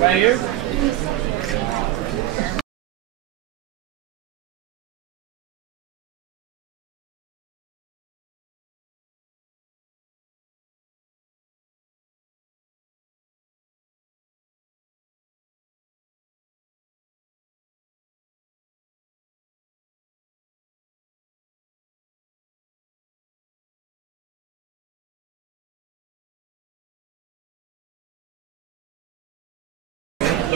Right here?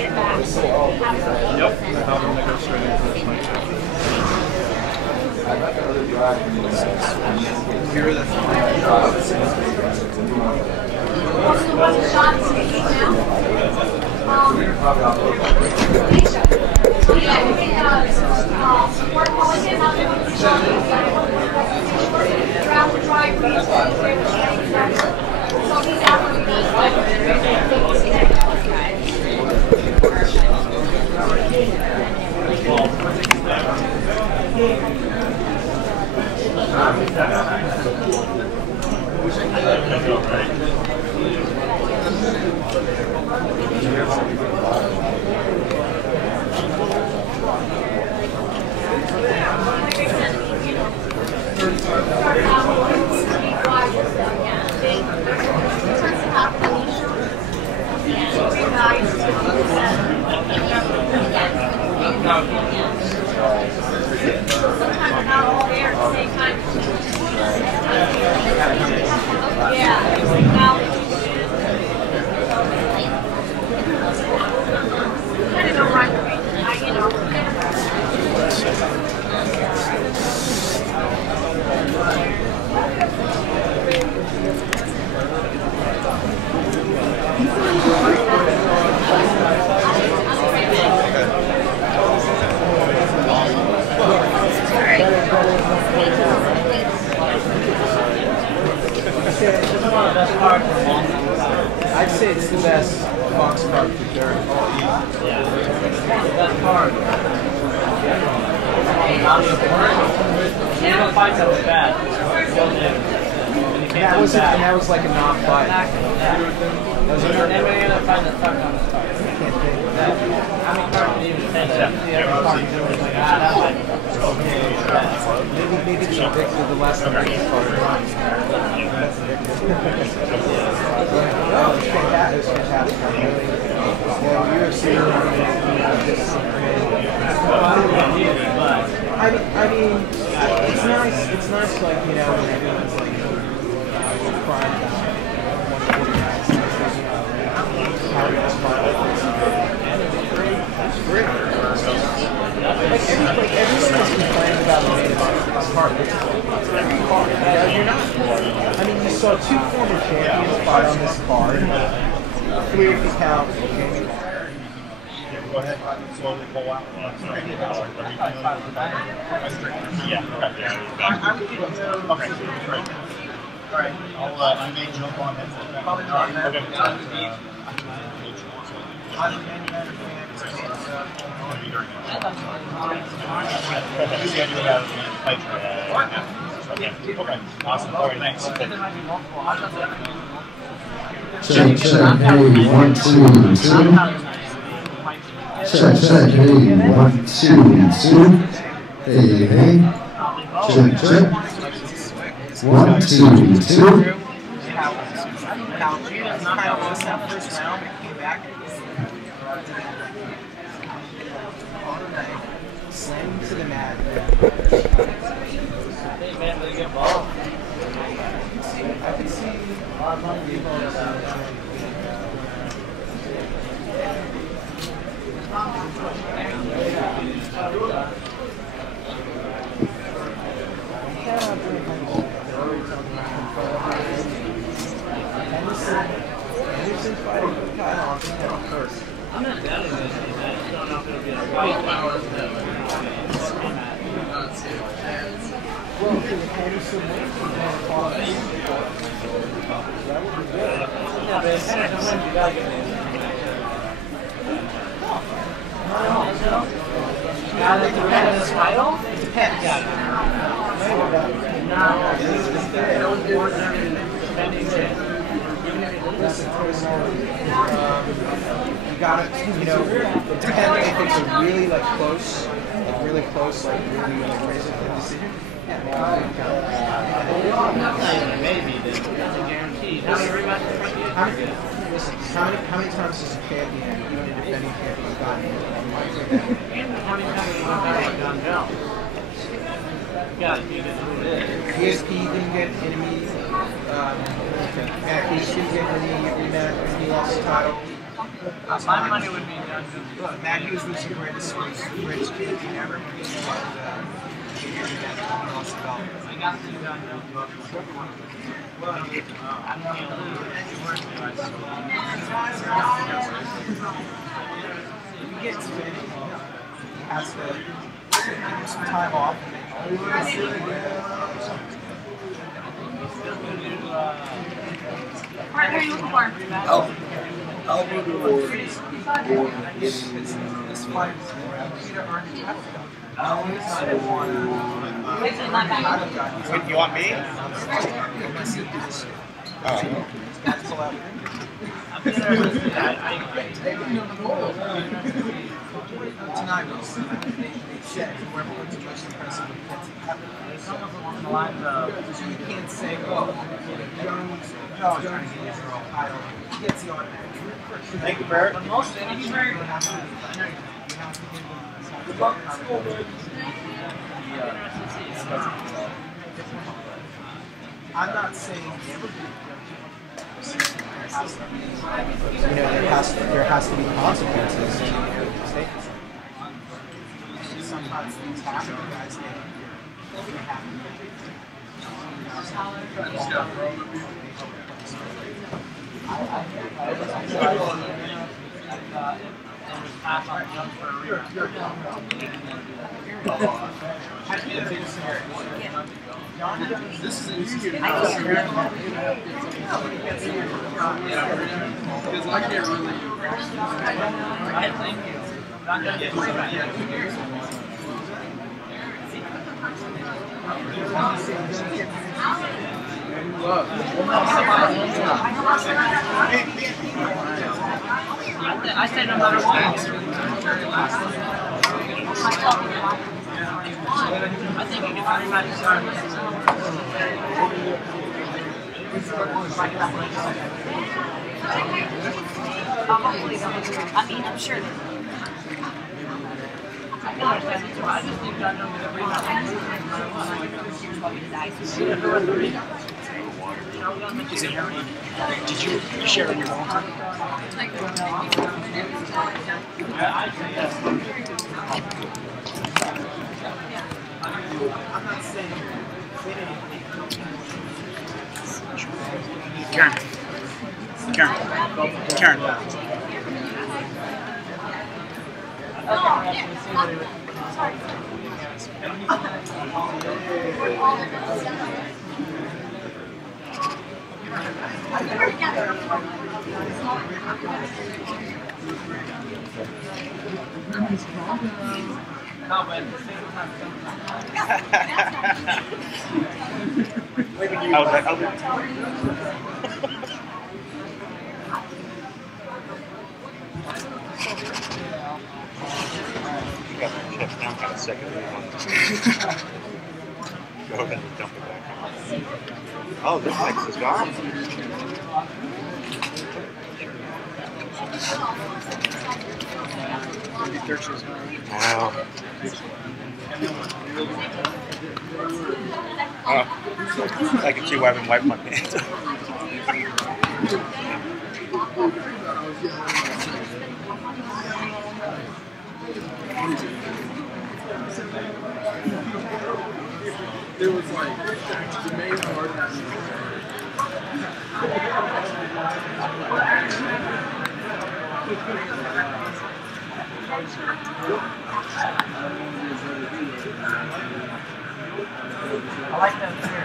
Yep. I'm going to go straight into this mic check. Here are the I'd say it's the best box card for Jerry. Best card. That was like a non-fight. That was another fight that stuck on the card. I can't think of that. How many cards do you even say that? Maybe the Victor, the last time I card. No, it's fantastic. It's fantastic. UFC. I mean, it's nice. It's nice, like, you know, when everyone's like crying about it's great. Like everyone was complaining about the main card. It's every card. You're not. I mean, you saw two former champions fight on this card. Three if you count Jamie. Go ahead, slowly pull out. Okay, great. All right, I may jump on it. Okay, awesome. All right, thanks. Check, hey, 1, 2, 2. Check, hey, 1, 2, 2. Hey. Check. 1, 2, 2. Slam to the mat. I can see a lot of people. Anderson's fighting with Kyle first. I'm not doubting this. I just don't know if it'll be a fight. Well, because Anderson wins, he's going to fall back. That would be good. Yeah, but if Anderson wins, you got to get in. Got it to win this title? It depends. No. You gotta, you know, depending if it's a really like close, really crazy decision. Maybe that's guaranteed. How many times has a champion, even a defending champion, gotten it? How many times have you done Joe? ESP didn't get enemy. Matt Hughes didn't get any rematch when he lost the title. My money would be done. Look, Matt Hughes was the greatest champion ever. He lost the belt. I got to done Joe. If he gets fit, he has to take some time off. What are you looking for? Albert or This fight is Peter earned the title. Wait, you want me? Tonight was said whoever wins the most impressive gets the title. So you can't say, oh, Jones trying to get his title. He gets the automatic. Thank you, Barrett. I'm not saying never. You know, there has to be consequences to your mistakes. Sometimes things happen, guys. They happen. This is because I can't really. Thank you. I said no matter what. I think you can pretty much start. Hopefully they'll do. I mean, I'm sure they will. I just think I know the rebound. Is it your money? Did you share in your own? I'm not saying Karen. You got the chips down kind of second. Go ahead and dump it back. Oh, this mix is gone. Wow. I can see why I've been wiping my hands. It was like the main part of that. I like that here.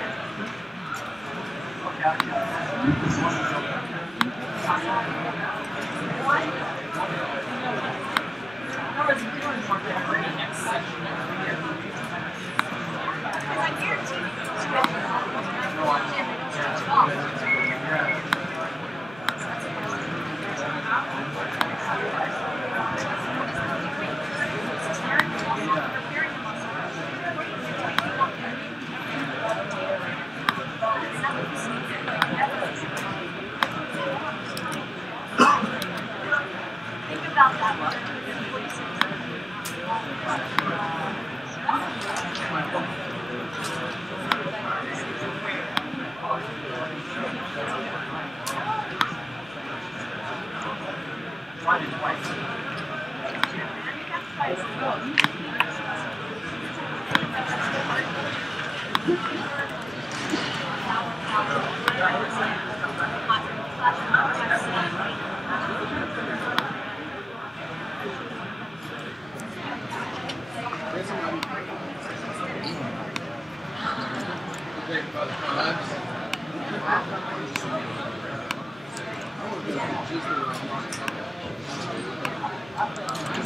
Because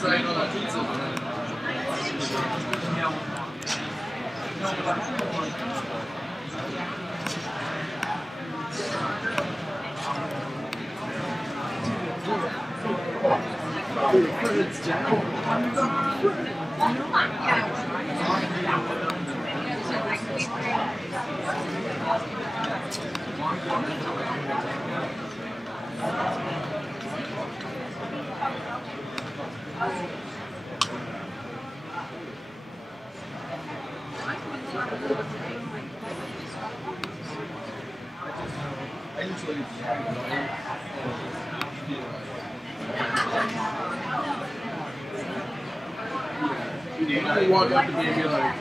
I know that pizza. You walk up to me and be like,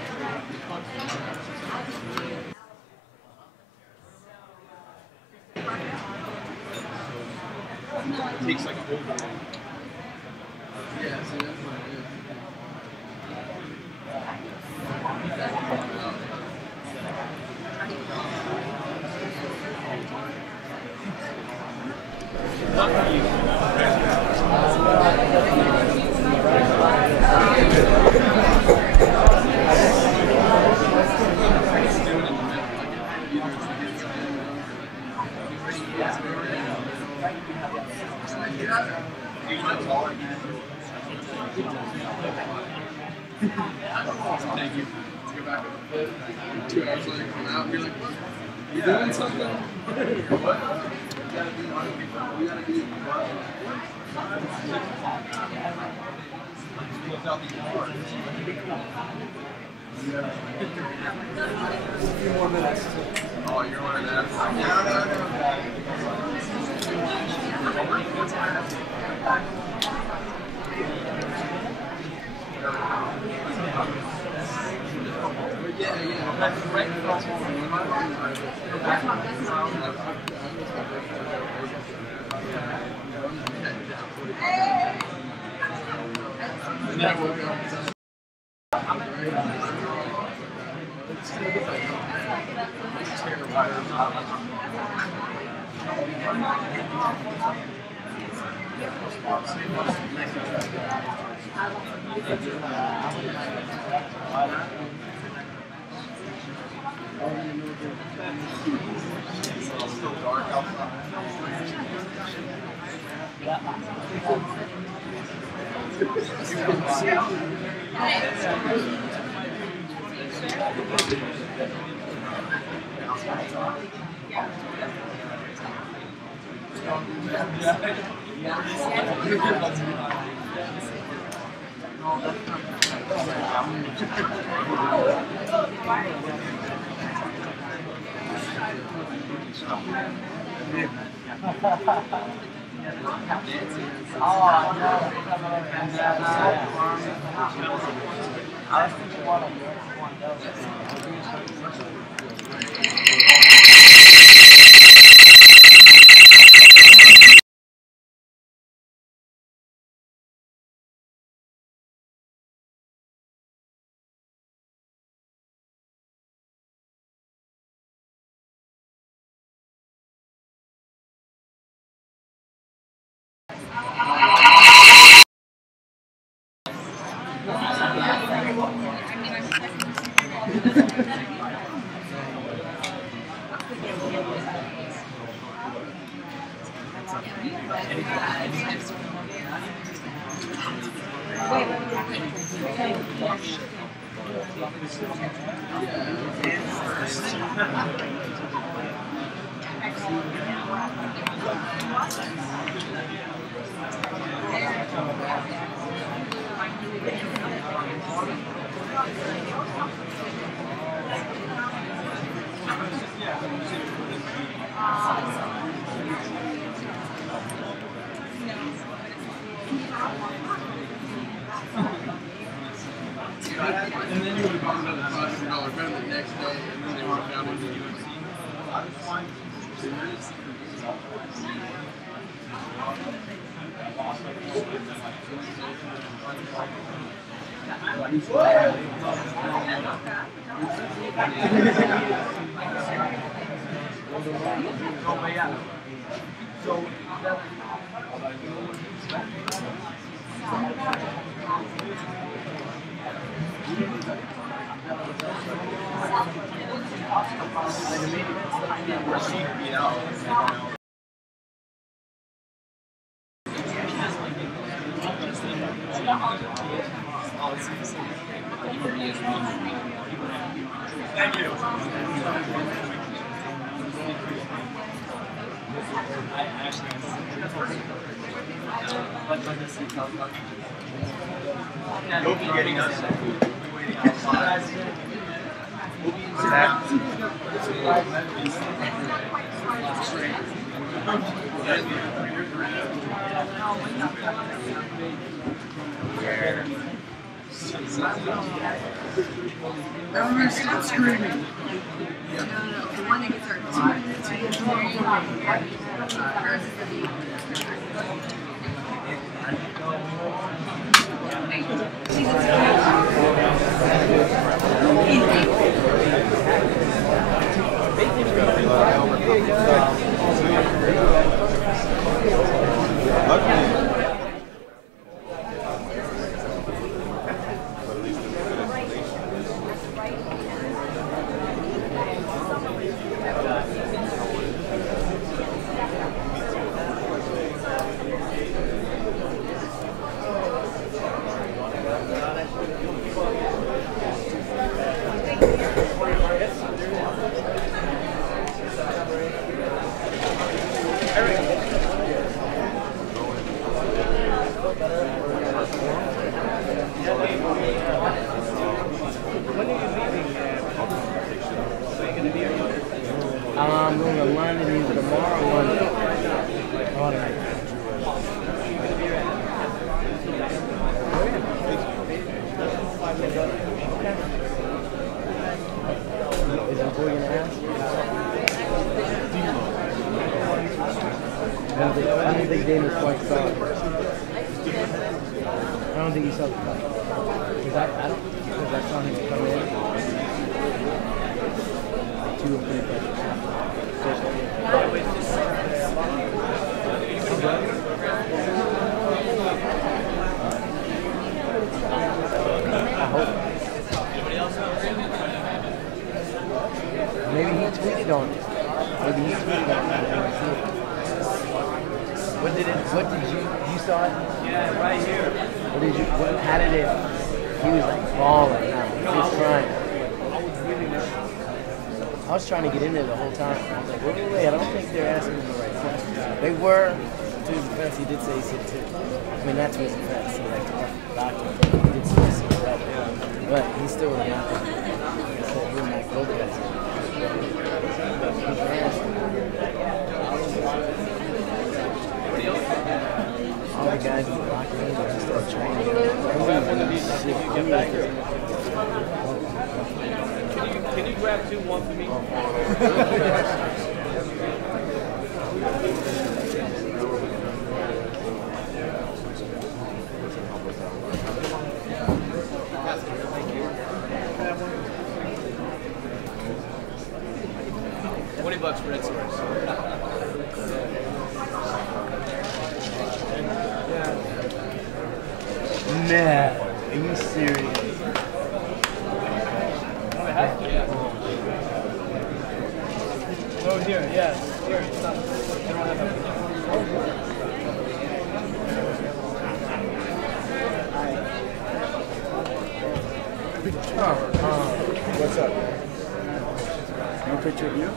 It takes like a whole day. yeah, see, that's what it is. Thank you. Let's go back a bit. 2 hours later, come out, and you're like, what? You doing something? What? We gotta be on. We gotta be. A few more minutes. Oh, you're one of that. Yeah. That's right. It's still dark outside. And then you would have gone to the $500 bet the next day, and then they would have found it in the UFC. I was fine. Serious? but yeah. So thank you. You'll be getting us some food. We'll be waiting outside. We'll be in Everybody stop screaming. No. The one that gets our hers is the beat. I'm going to London either tomorrow or Monday. All right. Is that boy gonna ask? I don't think Dana's quite solid. I don't think he saw the fight. Because I saw him come in. 2 or 3 fights. Maybe he tweeted on it. Maybe he tweeted on it. What did you saw it? Yeah, right here. How did it, he was like balling now. He was trying. I was trying to get in there the whole time. I was like, wait, I don't think they're asking him the right questions. They were, to his defense, he did say he said too. I mean, not to his defense, he like to the doctor. He did say he said that. But he still was not there. He said he was not go to that. All the guys in the locker room are still training. Can you grab 2, 1 for me? $20 for red source. Man, are you serious? Oh, here, yes. Here, it's not. They don't have What's up? No picture of you?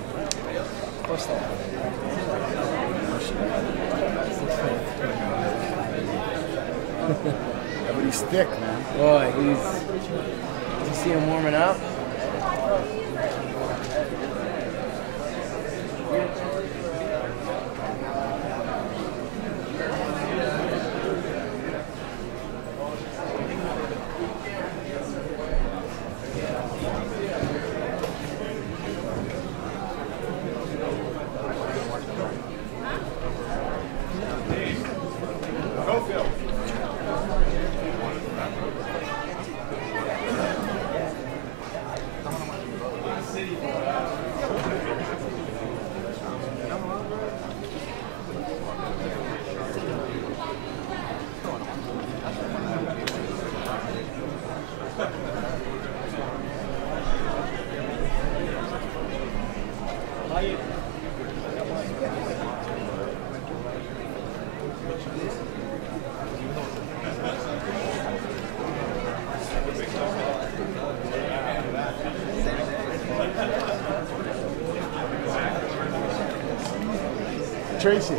What's that? Everybody's thick, man. Boy, did you see him warming up? Tracy.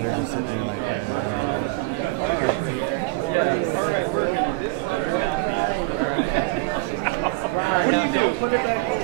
fighters are sitting there like that. What do you do? Put it back in.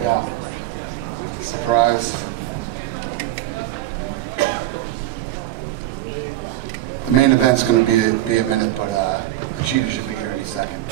Yeah. Surprise. The main event's going to be a minute, but H.E.A.T should be here any second.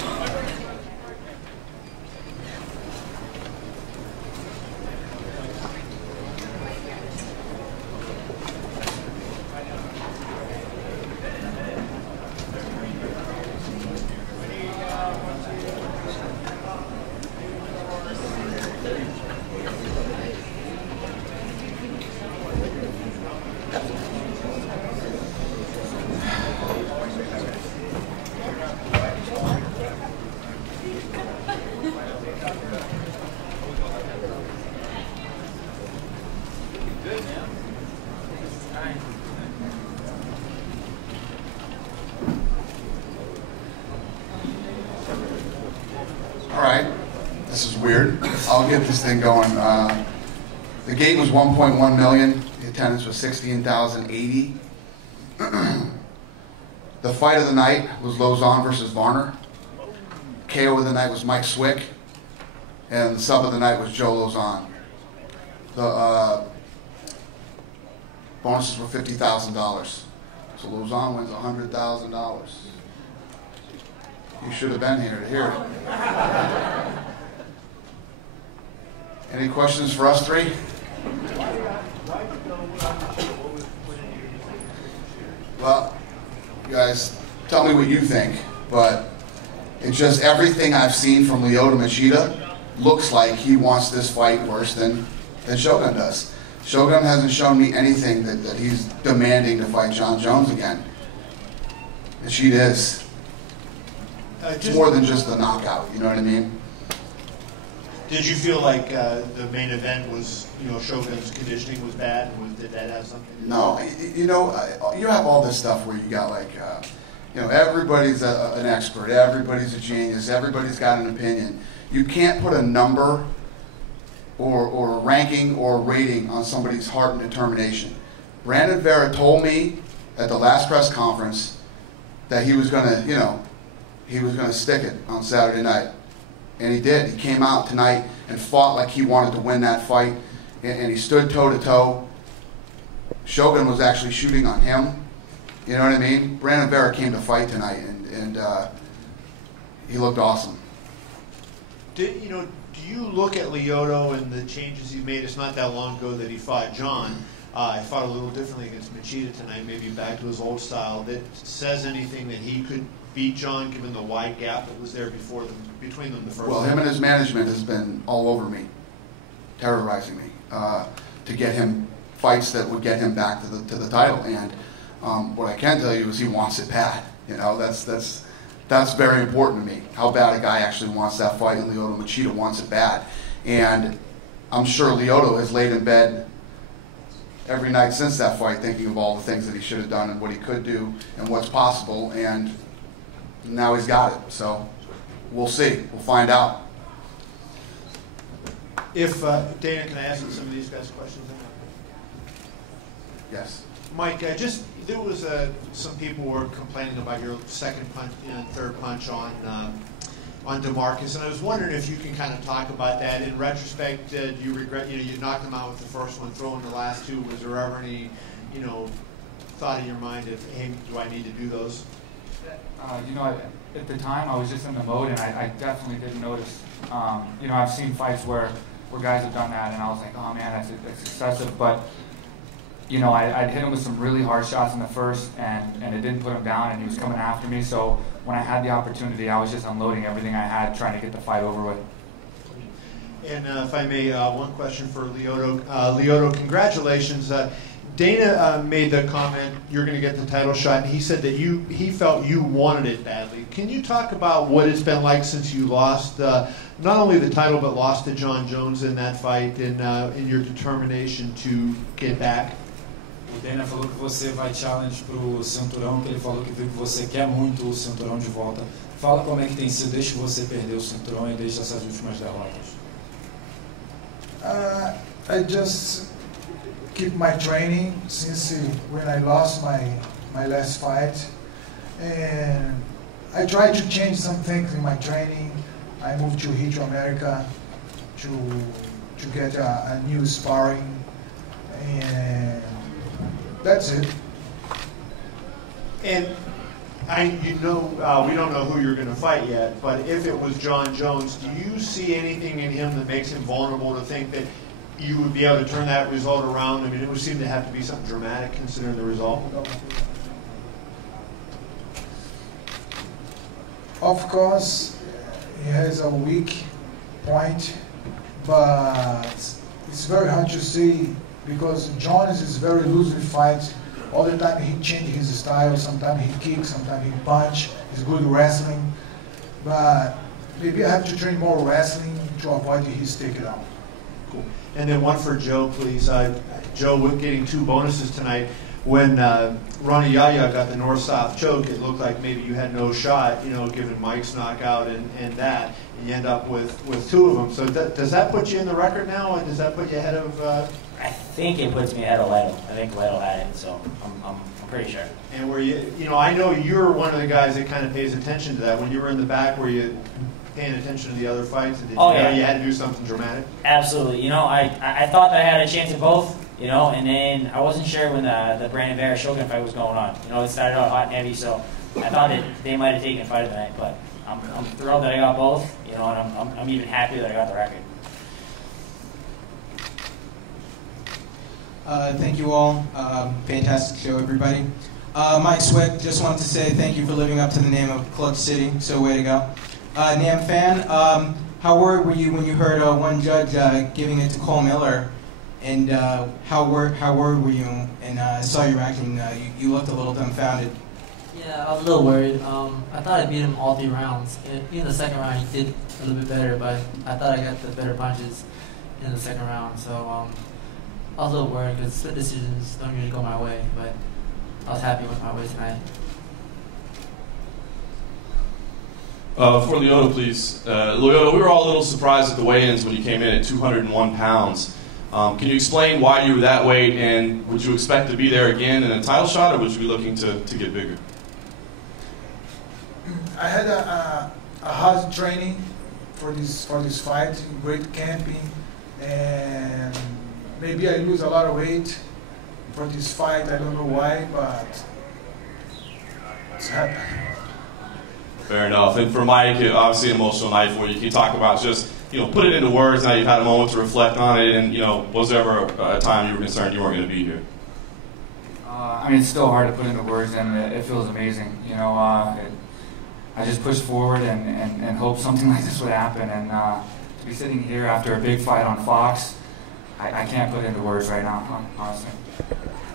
All right, this is weird. I'll get this thing going. The gate was 1.1 million. The attendance was 16,080. The fight of the night was Lozon versus Varner. KO of the night was Mike Swick. And the sub of the night was Joe Lozon. The bonuses were $50,000. So Lozon wins $100,000. You should have been here to hear it. Any questions for us three? Well, you guys, tell me what you think, but it's just everything I've seen from Lyoto Machida looks like he wants this fight worse than Shogun does. Shogun hasn't shown me anything that he's demanding to fight John Jones again. Machida is. It's more than just the knockout, you know what I mean? Did you feel like the main event was, Shogun's conditioning was bad? Did that have something? No, you have all this stuff where you got like, everybody's an expert, everybody's a genius, everybody's got an opinion. You can't put a number or a ranking or a rating on somebody's heart and determination. Brandon Vera told me at the last press conference that he was going to, you know, he was going to stick it on Saturday night. And he did. He came out tonight and fought like he wanted to win that fight. And he stood toe-to-toe. Shogun was actually shooting on him. You know what I mean? Brandon Vera came to fight tonight, and he looked awesome. Do you look at Lyoto and the changes he made? It's not that long ago that he fought John. He fought a little differently against H.E.A.T tonight, maybe back to his old style. That says anything that he could beat John, given the wide gap that was there between them the first Well, time? him and his management has been all over me, terrorizing me, to get him fights that would get him back to the title. And what I can tell you is he wants it bad. You know, that's very important to me. How bad a guy actually wants that fight, and Lyoto Machida wants it bad. And I'm sure Lyoto has laid in bed every night since that fight thinking of all the things that he should have done and what he could do and what's possible, and now he's got it. So we'll see. We'll find out. If Dana, can I ask you some of these guys questions? Yes. Mike, there was some people were complaining about your second punch, third punch on DeMarcus, and I was wondering if you can kind of talk about that. In retrospect, do you regret, you knocked him out with the first one, throwing the last two? Was there ever any, thought in your mind of, hey, do I need to do those? At the time I was just in the mode, and I definitely didn't notice. I've seen fights where guys have done that, and I was like, oh man, that's excessive. But I'd hit him with some really hard shots in the first, and it didn't put him down, and he was coming after me. So when I had the opportunity, I was just unloading everything I had, trying to get the fight over with. And if I may, one question for Lyoto. Lyoto, congratulations. Dana made the comment, you're going to get the title shot, and he said that he felt you wanted it badly. Can you talk about what it's been like since you lost not only the title, but lost to John Jones in that fight, and in your determination to get back? O Dana falou que você vai challenge pro cinturão, que ele falou que viu que você quer muito o cinturão de volta. Fala como é que tem sido desde que você perdeu o cinturão e desde essas últimas derrotas. I just keep my training since when I lost my last fight, and I try to change some things in my training. I moved to H.E.A.T to America to get a new sparring, and that's it. And we don't know who you're going to fight yet, but if it was John Jones, do you see anything in him that makes him vulnerable to think that you would be able to turn that result around? I mean, it would seem to have to be something dramatic considering the result. Of course, he has a weak point, but it's very hard to see because Jones is very loosely fight. All the time he changes his style. Sometimes he kicks, sometimes he punch. He's good wrestling, but maybe I have to train more wrestling to avoid his takedown. Cool. And then one for Joe, please. Joe, we're getting two bonuses tonight. When Ronnie Yaya got the north-south choke, it looked like maybe you had no shot, given Mike's knockout and that, and you end up with two of them. So does that put you in the record now, and does that put you ahead of? I think it puts me ahead of Leto. I think Leto had it, so I'm pretty sure. And were you, I know you're one of the guys that kind of pays attention to that. When you were in the back, were you paying attention to the other fights? And did you know you had to do something dramatic? Absolutely. I thought that I had a chance at both. And then I wasn't sure when the Brandon Vera Shogun fight was going on. It started out hot and heavy, so I thought that they might have taken a fight of the night. But I'm thrilled that I got both. And I'm even happier that I got the record. Thank you all. Fantastic show, everybody. Mike Swick, just wanted to say thank you for living up to the name of Clutch City. So way to go. Nam Fan, how worried were you when you heard one judge giving it to Cole Miller? And how worried were you? And I saw your reaction. You looked a little dumbfounded. Yeah, I was a little worried. I thought I beat him all 3 rounds. In the second round, he did a little bit better, but I thought I got the better punches in the second round. So I was a little worried because split decisions don't usually go my way, but I was happy with my way tonight. For Lyoto, please. Lyoto, we were all a little surprised at the weigh-ins when you came in at 201 pounds. Can you explain why you were that weight, and would you expect to be there again in a title shot, or would you be looking to get bigger? I had a hard training for this fight, great camping, and maybe I lose a lot of weight for this fight. I don't know why, but it's happened. Fair enough. And for Mike, obviously an emotional night for you. Can you talk about just, put it into words now you've had a moment to reflect on it, and, was there ever a time you were concerned you weren't going to be here? I mean, it's still hard to put into words, and it feels amazing. I just pushed forward and hoped something like this would happen. And to be sitting here after a big fight on Fox, I can't put it into words right now, honestly.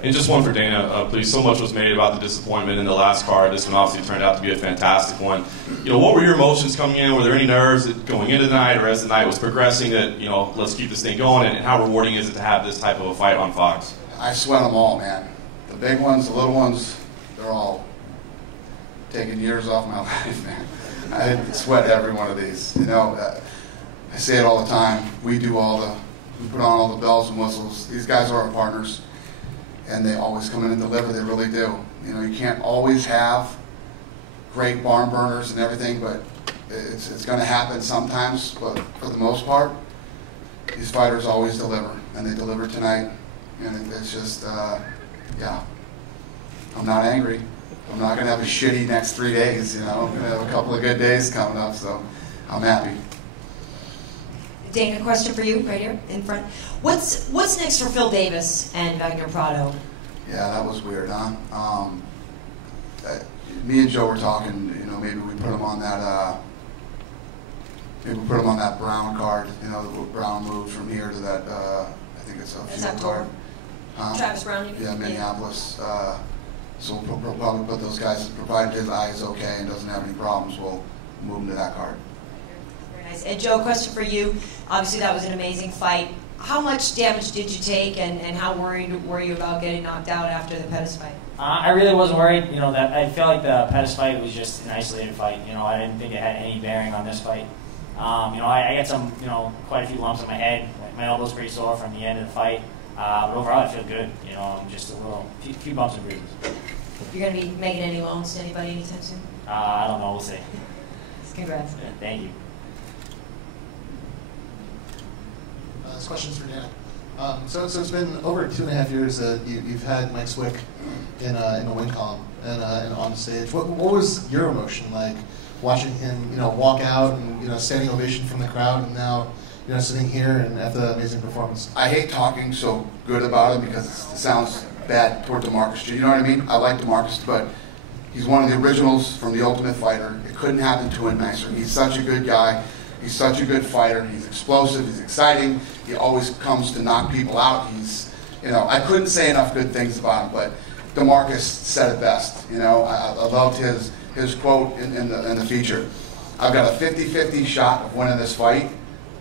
And just one for Dana, please. So much was made about the disappointment in the last card. This one obviously turned out to be a fantastic one. What were your emotions coming in? Were there any nerves going into the night, or as the night was progressing that, let's keep this thing going? And how rewarding is it to have this type of a fight on Fox? I sweat them all, man. The big ones, the little ones, they're all taking years off my life, man. I didn't sweat every one of these. I say it all the time. We put on all the bells and whistles. These guys are our partners, and they always come in and deliver. They really do. You can't always have great barn burners and everything, but it's going to happen sometimes. But for the most part, these fighters always deliver, and they delivered tonight. And it's just, yeah. I'm not angry. I'm not going to have a shitty next 3 days. I'm going to have a couple of good days coming up, so I'm happy. Dana, question for you right here in front. What's next for Phil Davis and Wagner Prado? Yeah, that was weird, huh? Me and Joe were talking. Maybe we put him on that. Maybe we put him on that Brown card. Brown moved from here to that. I think it's a field card. Travis Brown. Yeah, Minneapolis. So we'll probably put those guys, provided his eye is okay and doesn't have any problems, we'll move him to that card. Very nice. And Joe, question for you. Obviously, that was an amazing fight. How much damage did you take, and how worried were you about getting knocked out after the Pettis fight? I really wasn't worried. That I felt like the Pettis fight was just an isolated fight. I didn't think it had any bearing on this fight. I got some, quite a few lumps on my head. My elbow's pretty sore from the end of the fight. But overall, I feel good. Just a few bumps and bruises. You're going to be making any loans to anybody anytime soon? I don't know. We'll see. Congrats. Thank you. This question's for Dan. So it's been over 2.5 years that you've had Mike Swick in the win column and on the stage. What was your emotion like watching him, walk out and standing ovation from the crowd, and now sitting here and after that amazing performance? I hate talking so good about him because it sounds bad toward DeMarcus. You know what I mean? I like DeMarcus, but he's one of the originals from The Ultimate Fighter. It couldn't happen to him nicer. He's such a good guy. He's such a good fighter. He's explosive. He's exciting. He always comes to knock people out. I couldn't say enough good things about him, but DeMarcus said it best. I loved his quote in the feature. I've got a 50-50 shot of winning this fight,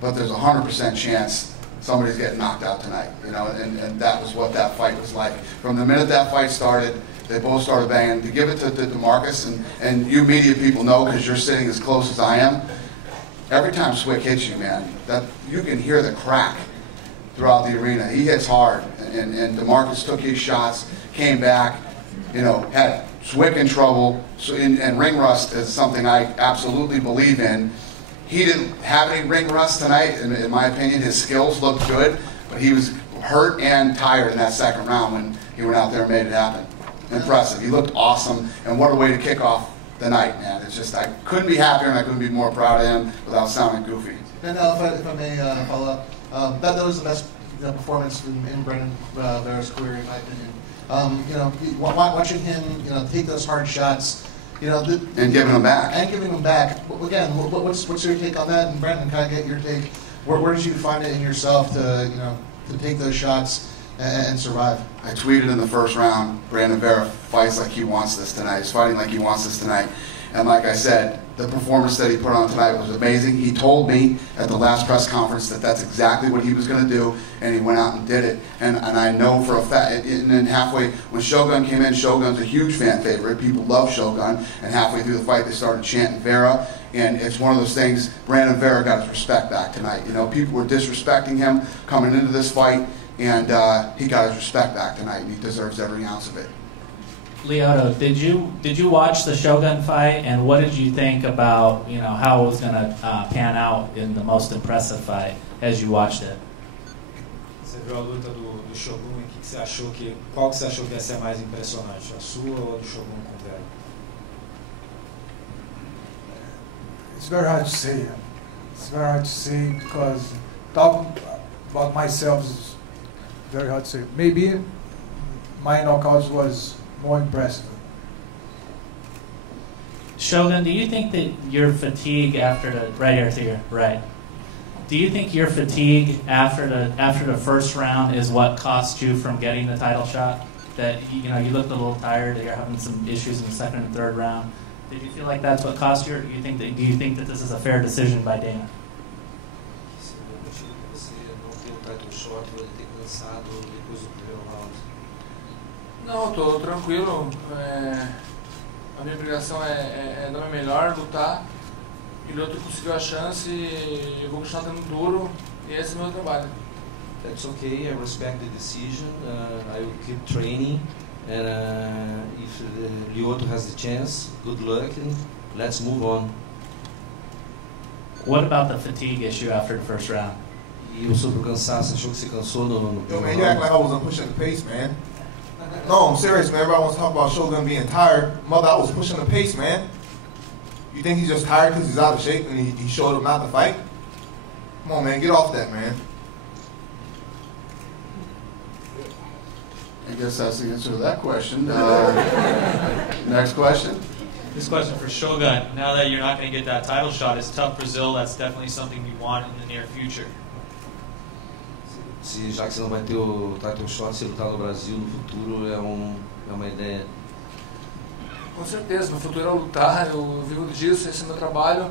but there's a 100% chance somebody's getting knocked out tonight, and that was what that fight was like. From the minute that fight started, they both started banging. To give it to DeMarcus, and you media people know because you're sitting as close as I am, every time Swick hits you, man, that you can hear the crack throughout the arena. He hits hard, and DeMarcus took his shots, came back, had Swick in trouble, and ring rust is something I absolutely believe in. He didn't have any ring rust tonight, in my opinion. His skills looked good, but he was hurt and tired in that second round when he went out there and made it happen. Impressive. He looked awesome, and what a way to kick off the night, man. It's just, I couldn't be happier and I couldn't be more proud of him without sounding goofy. And if I may follow up, that was the best performance in Brendan Vera's career, in my opinion. Watching him, take those hard shots, and giving them back. And giving them back. Again, what's your take on that? And Brendan, kind of get your take. Where did you find it in yourself to take those shots and survive? I tweeted in the first round, Brandon Vera fights like he wants this tonight. He's fighting like he wants this tonight. And like I said, the performance that he put on tonight was amazing. He told me at the last press conference that that's exactly what he was going to do, and he went out and did it. And I know for a fact, and then halfway, when Shogun came in, Shogun's a huge fan favorite. People love Shogun, and halfway through the fight, they started chanting Vera. And it's one of those things, Brandon Vera got his respect back tonight. You know, people were disrespecting him coming into this fight, and he got his respect back tonight, and he deserves every ounce of it. Lyoto, did you watch the Shogun fight, and what did you think about, you know, how it was going to pan out in the most impressive fight as you watched it? Você viu a luta do Shogun e qual que você achou que ia ser mais impressionante, a sua ou a do Shogun com o Vera? It's very hard to say. It's very hard to say because talking about myself is very hard to say. Maybe my knockouts was more impressive. Shogun, do you think that your fatigue after the Do you think your fatigue after the first round is what cost you from getting the title shot? That you looked a little tired, that you're having some issues in the second and third round. Did you feel like that's what cost you, or do you think that this is a fair decision by Dana? Não, estou tranquilo. A minha obrigação é dar o meu melhor, lutar. E o outro conseguiu a chance e eu vou continuar dando duro. E esse é o meu trabalho. That's okay. I respect the decision. I will keep training. And if Lyoto has the chance, good luck and let's move on. What about the fatigue issue after the first round? E sobre o cansaço, achou que se cansou no Yo, man, you act like I wasn't pushing the pace, man. No, I'm serious, man. Everybody wants to talk about Shogun being tired. Mother, I was pushing the pace, man. You think he's just tired because he's out of shape and he showed up not to fight? Come on, man, get off that, man. I guess that's the answer to that question. Next question. This question for Shogun. Now that you're not going to get that title shot, it's tough Brazil. That's definitely something we want in the near future. Já que você não vai ter o title shot, se lutar no Brasil no futuro é uma ideia. Com certeza, no futuro eu lutar, eu vivo disso, esse é o meu trabalho.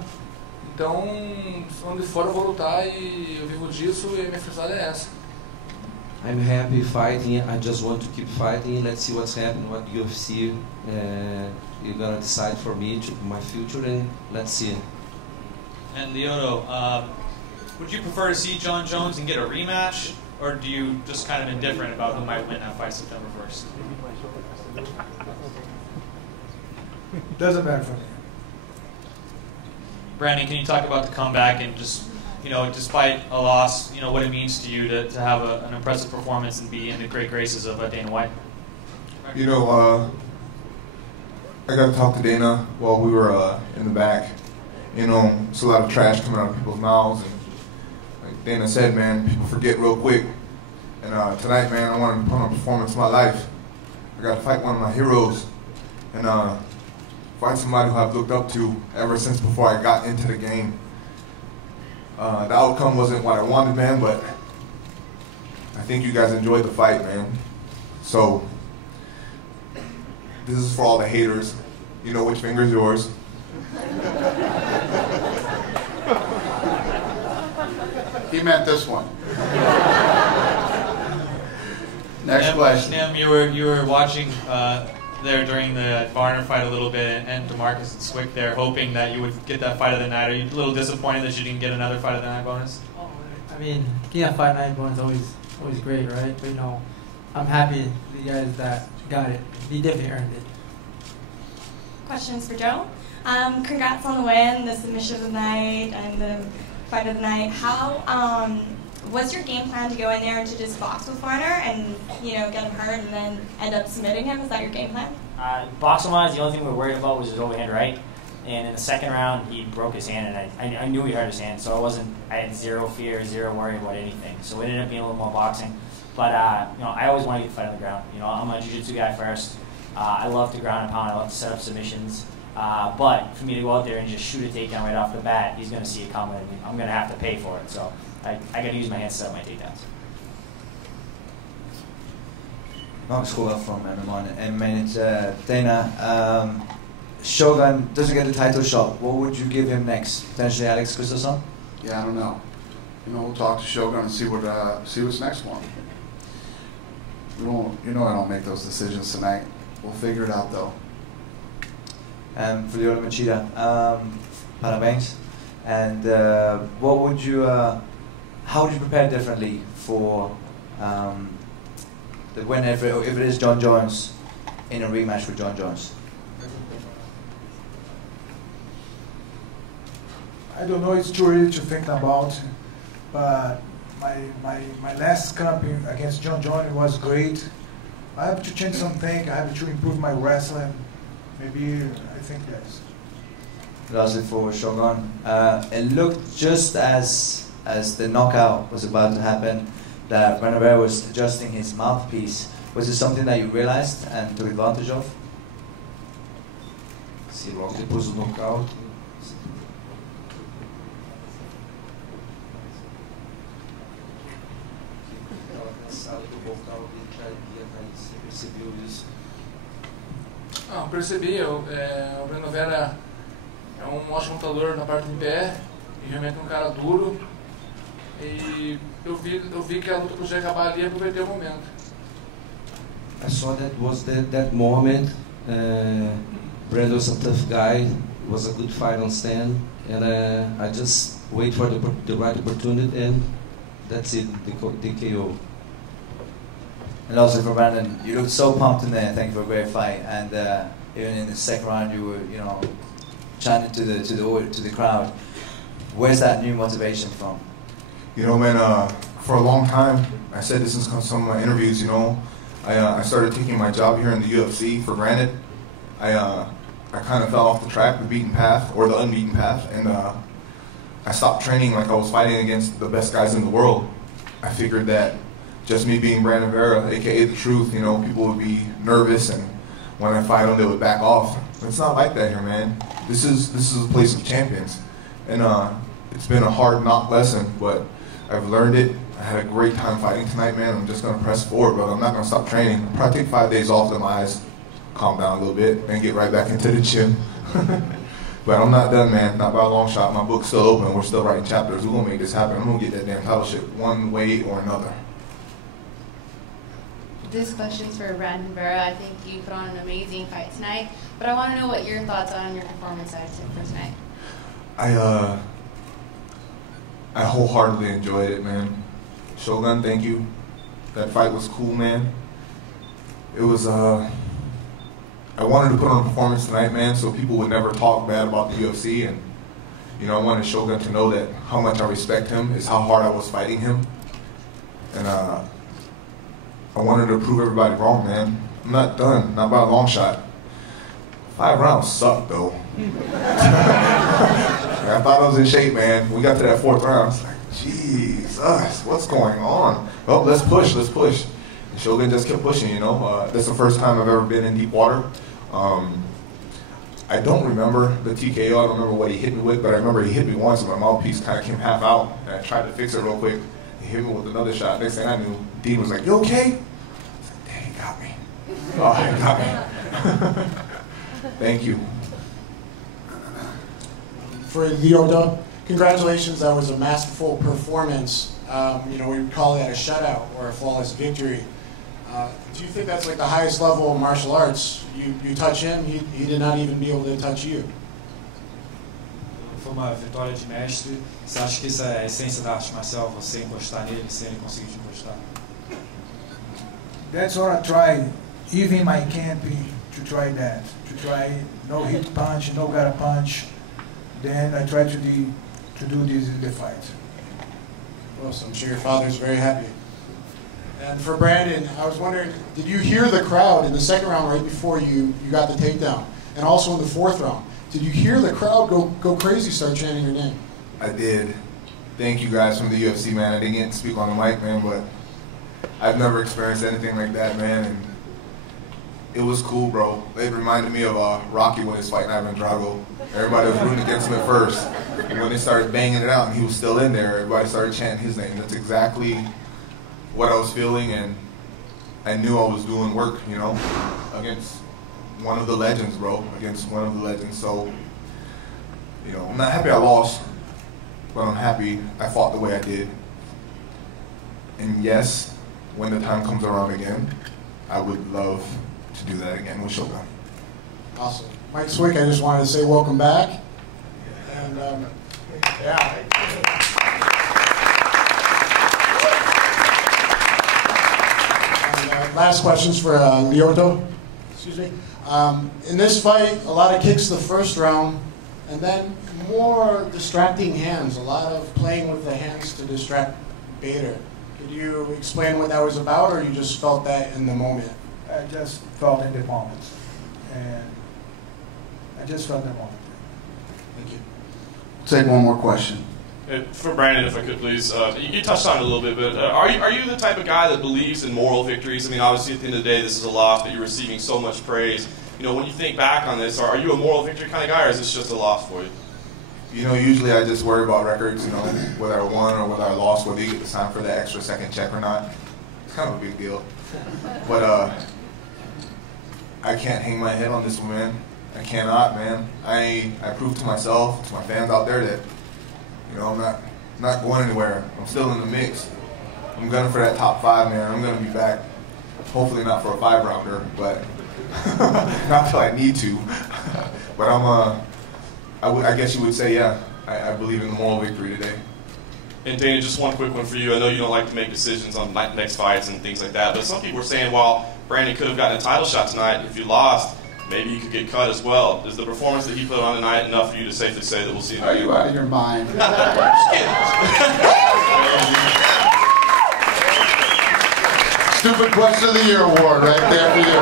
Então, onde for eu vou lutar e eu vivo disso e a minha felicidade é essa. I'm happy fighting. I just want to keep fighting. Let's see what's happening, what UFC you're gonna decide for me to my future, and let's see. And Lyoto, would you prefer to see John Jones and get a rematch, or do you just kind of indifferent about who might win that fight September 1st? Doesn't matter for me. Brandon, can you talk about the comeback and just, despite a loss, what it means to you to have an impressive performance and be in the great graces of Dana White? I got to talk to Dana while we were in the back. It's a lot of trash coming out of people's mouths. And like Dana said, man, people forget real quick. And tonight, man, I wanted to put on a performance of my life. I got to fight one of my heroes. And fight somebody who I've looked up to ever since before I got into the game. The outcome wasn't what I wanted, man, but I think you guys enjoyed the fight, man. So, this is for all the haters. You know which finger's yours. He meant this one. Next question. Nam, you were watching there during the Varner fight a little bit, and DeMarcus and Swick there, hoping that you would get that fight of the night. Are you a little disappointed that you didn't get another fight of the night bonus? I mean, getting a fight night bonus is always great, right? But I'm happy the guys that got it. He definitely earned it. Questions for Joe. Congrats on the win, the submission of the night, and the fight of the night. How was your game plan to go in there and to just box with Varner and get him hurt and then end up submitting him? Was that your game plan? Boxing-wise, the only thing we were worried about was his overhand right. And in the second round, he broke his hand, and I knew he hurt his hand, so I had zero fear, zero worry about anything. So it ended up being a little more boxing. But I always want to get the fight on the ground. I'm a jiu-jitsu guy first. I love to ground and pound. I love to set up submissions. But for me to go out there and just shoot a takedown right off the bat, he's going to see it coming, and I'm going to have to pay for it. So I got to use my hands to set up my takedowns. Mark Squaller from MMA Dana. Shogun doesn't get the title shot, what would you give him next? Potentially Alex Gustafsson? Yeah, I don't know. You know, we'll talk to Shogun and see what's next for him. You know I don't make those decisions tonight. We'll figure it out though. For Lyoto Machida, parabéns. And what would you, how would you prepare differently for if it is John Jones in a rematch with John Jones? I don't know, it's too early to think about, but my last camp against John Jones was great. I have to change something, I have to improve my wrestling. Maybe, I think yes. Lastly for Shogun, it looked just as the knockout was about to happen that Brandon Vera was adjusting his mouthpiece. Was it something that you realized and took advantage of? Sim, logo depois do knockout. Não, percebi. O Breno Vera é um ótimo lutador na parte de pé e realmente um cara duro. E eu vi que a luta podia acabar ali e aproveitei o momento. I saw that was that moment. Brando was a tough guy. It was a good fight on stand, and I just wait for the right opportunity, and that's it. The KO. And also for Brandon, you looked so pumped in there. Thank you for a great fight. And even in the second round, you were, chanting to the crowd. Where's that new motivation from? You know, man, for a long time, I said this in some of my interviews, I started taking my job here in the UFC for granted. I kind of fell off the track, the beaten path, or the unbeaten path, and I stopped training like I was fighting against the best guys in the world. I figured that just me being Brandon Vera, aka the truth, people would be nervous, and when I fight them, they would back off. But it's not like that here, man. This is a place of champions, and it's been a hard knock lesson, but I've learned it. I had a great time fighting tonight, man. I'm just gonna press forward, but I'm not gonna stop training. I'll probably take 5 days off, let my eyes calm down a little bit, and get right back into the gym. But I'm not done, man. Not by a long shot. My book's still open. We're still writing chapters. We're gonna make this happen. I'm gonna get that damn title shit one way or another. This question's for Brandon Vera. I think you put on an amazing fight tonight, but I want to know what your thoughts are on your performance for tonight. I wholeheartedly enjoyed it, man. Shogun, thank you. That fight was cool, man. It was, I wanted to put on a performance tonight, man, so people would never talk bad about the UFC, and, I wanted Shogun to know that how much I respect him is how hard I was fighting him. And, I wanted to prove everybody wrong, man. I'm not done, not by a long shot. 5 rounds sucked, though. I thought I was in shape, man. We got to that 4th round. I was like, Jesus, what's going on? Oh, let's push. And Shogun just kept pushing, That's the first time I've ever been in deep water. I don't remember the TKO. I don't remember what he hit me with, but I remember he hit me once and my mouthpiece kind of came half out. And I tried to fix it real quick. He hit me with another shot. Next thing I knew, Dean was like, "You okay?" I was like, "Dang, he got me." Oh, he got me. Thank you. For Lyoto, congratulations, that was a masterful performance. We would call that a shutout or a flawless victory. Do you think that's like the highest level of martial arts? You touch him, he did not even be able to touch you. Foi uma vitória de mestre. Você acha que isso é a essência da arte marcial, você encostar nele sem ele conseguir te encostar? That's what I try, even in my camping, to try that. To try no hit punch, no gut punch. Then I try to do this in the fight. Well, so I'm sure your father's very happy. And for Brandon, I was wondering, did you hear the crowd in the second round right before you got the takedown? And also in the 4th round? Did you hear the crowd go crazy, start chanting your name? I did. Thank you guys from the UFC, man. I didn't get to speak on the mic, man, but I've never experienced anything like that, man. And it was cool, bro. It reminded me of Rocky when he was fighting Ivan Drago. Everybody was rooting against him at first. And when they started banging it out and he was still in there, everybody started chanting his name. That's exactly what I was feeling, and I knew I was doing work, against one of the legends, bro, against one of the legends. So, you know, I'm not happy I lost, but I'm happy I fought the way I did. And yes, when the time comes around again, I would love to do that again with Shogun. Awesome. Mike Swick, I just wanted to say welcome back. And yeah. And, last questions for Lyoto. Excuse me. In this fight, a lot of kicks the first round, and then more distracting hands. A lot of playing with the hands to distract Bader. Could you explain what that was about, or you just felt that in the moment? I just felt in the moment, and I just felt in the moment. Thank you. Take one more question. For Brandon, if I could please, you touched on it a little bit, but are you the type of guy that believes in moral victories? I mean, obviously at the end of the day, this is a loss, but you're receiving so much praise. You know, when you think back on this, are you a moral victory kind of guy, or is this just a loss for you? You know, usually I just worry about records, you know, whether I won or whether I lost, whether you get to sign for that extra second check or not. It's kind of a big deal. But I can't hang my head on this one, man. I cannot, man. I proved to myself, to my fans out there that, you know, I'm not going anywhere. I'm still in the mix. I'm gunning for that top 5, man. I'm going to be back. Hopefully not for a 5-rounder, but not till I need to. But I guess you would say, yeah, I believe in the moral victory today. And Dana, just one quick one for you. I know you don't like to make decisions on next fights and things like that, but some people are saying, well, Brandon could have gotten a title shot tonight. If you lost, maybe you could get cut as well. Is the performance that he put on tonight enough for you to safely say that we'll see him? Are you out of your mind? Just kidding. Stupid Question of the Year award right there for you.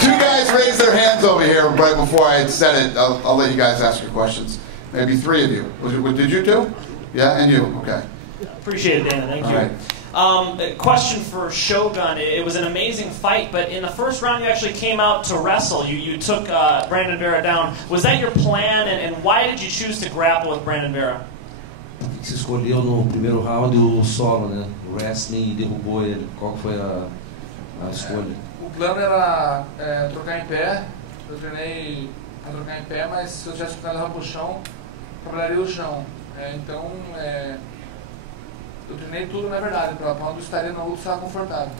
Two guys raised their hands over here right before I had said it. I'll let you guys ask your questions. Maybe 3 of you. Did you 2? Yeah, and you. Okay. Appreciate it, Dana. Thank you. A question for Shogun. It was an amazing fight, but in the first round you actually came out to wrestle. You took Brandon Vera down. Was that your plan, and why did you choose to grapple with Brandon Vera? Você escolheu no primeiro round o solo, né? O wrestling e derrubou ele. Qual foi a escolha? O plano era trocar em pé. Eu treinei para trocar em pé, mas se eu tivesse ficado levar para o chão, trabalharia o chão. Então, eu treinei tudo, na verdade, para onde eu estaria na luta estar confortável.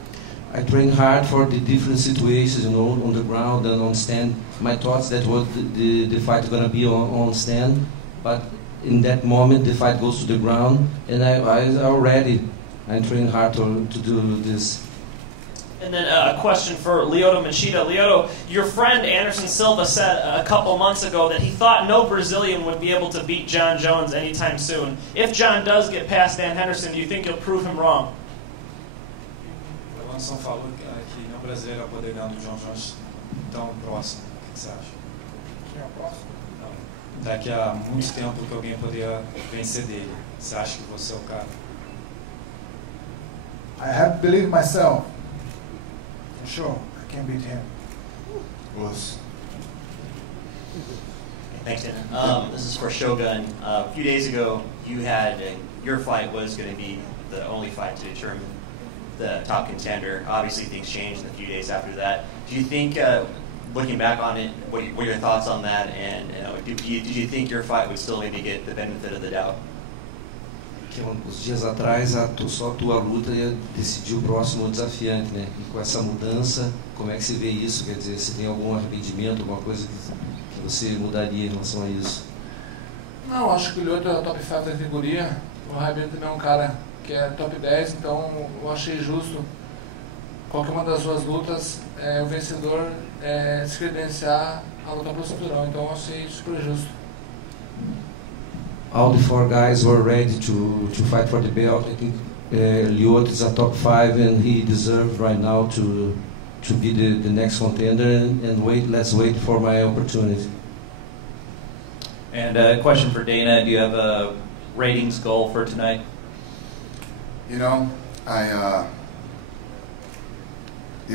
I trained hard for the different situations, you know, on the ground and on stand. My thoughts that was the fight gonna be on stand, but in that moment the fight goes to the ground, and I'm training hard to do this. And then a question for Lyoto Machida. Lyoto, your friend Anderson Silva said a couple months ago that he thought no Brazilian would be able to beat John Jones anytime soon. If John does get past Dan Henderson, do you think you'll prove him wrong? O Anderson falou que nenhum brasileiro vai poder ganhar do John Jones tão próximo. O que você acha? Daqui a muito tempo que alguém poderia vencer dele. Você acha que você é o cara? I have to believe myself. For sure, I can beat him. Thanks, Dana. This is for Shogun. A few days ago, you had your fight was going to be the only fight to determine the top contender. Obviously, things changed in a few days after that. Do you think, looking back on it, what are your thoughts on that? And did you think your fight would still maybe get the benefit of the doubt? Que uns dias atrás só a tua luta ia decidir o próximo desafiante, né? E com essa mudança, como é que você vê isso? Quer dizer, se tem algum arrependimento, alguma coisa que você mudaria em relação a isso? Não, acho que o Lyoto é top 5 da categoria. O Rabino também é um cara que é top 10, então eu achei justo qualquer uma das duas lutas o vencedor se credenciar a lutar pelo cinturão. Então eu achei super justo. All the 4 guys were ready to fight for the belt. I think Lyoto is a top 5, and he deserves right now to be the next contender. And let's wait for my opportunity. And a question for Dana: do you have a ratings goal for tonight? You know, the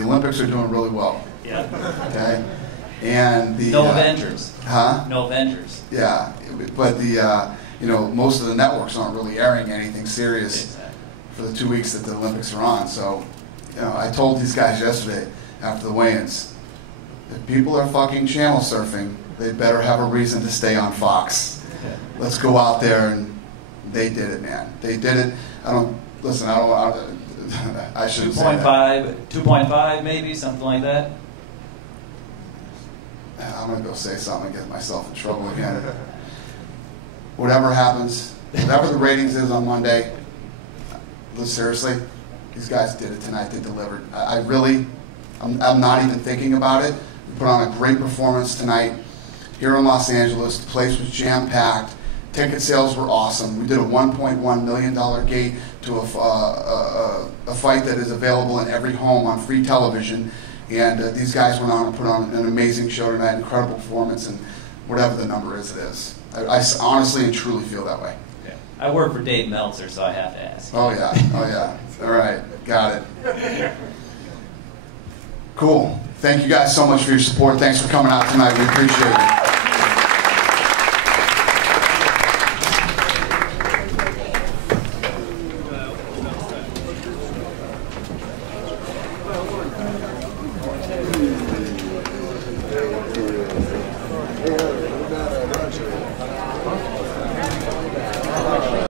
Olympics are doing really well. Yeah. Okay. And the no Avengers. Huh? No Avengers. Yeah, but the most of the networks aren't really airing anything serious for the 2 weeks that the Olympics are on. So, I told these guys yesterday after the weigh-ins, if people are fucking channel surfing, they better have a reason to stay on Fox. Let's go out there, and they did it, man. They did it. I shouldn't say that. 2.5 maybe, something like that. I'm going to go say something and get myself in trouble again. Whatever happens, whatever the ratings is on Monday, seriously, these guys did it tonight. They delivered. I'm not even thinking about it. We put on a great performance tonight here in Los Angeles. The place was jam-packed. Ticket sales were awesome. We did a $1.1 million gate to a fight that is available in every home on free television. And these guys went on and put on an amazing show tonight, incredible performance, and whatever the number is, it is. I honestly and truly feel that way. Okay. I work for Dave Meltzer, so I have to ask. Oh, yeah. Oh, yeah. All right. Got it. Cool. Thank you guys so much for your support. Thanks for coming out tonight. We appreciate it.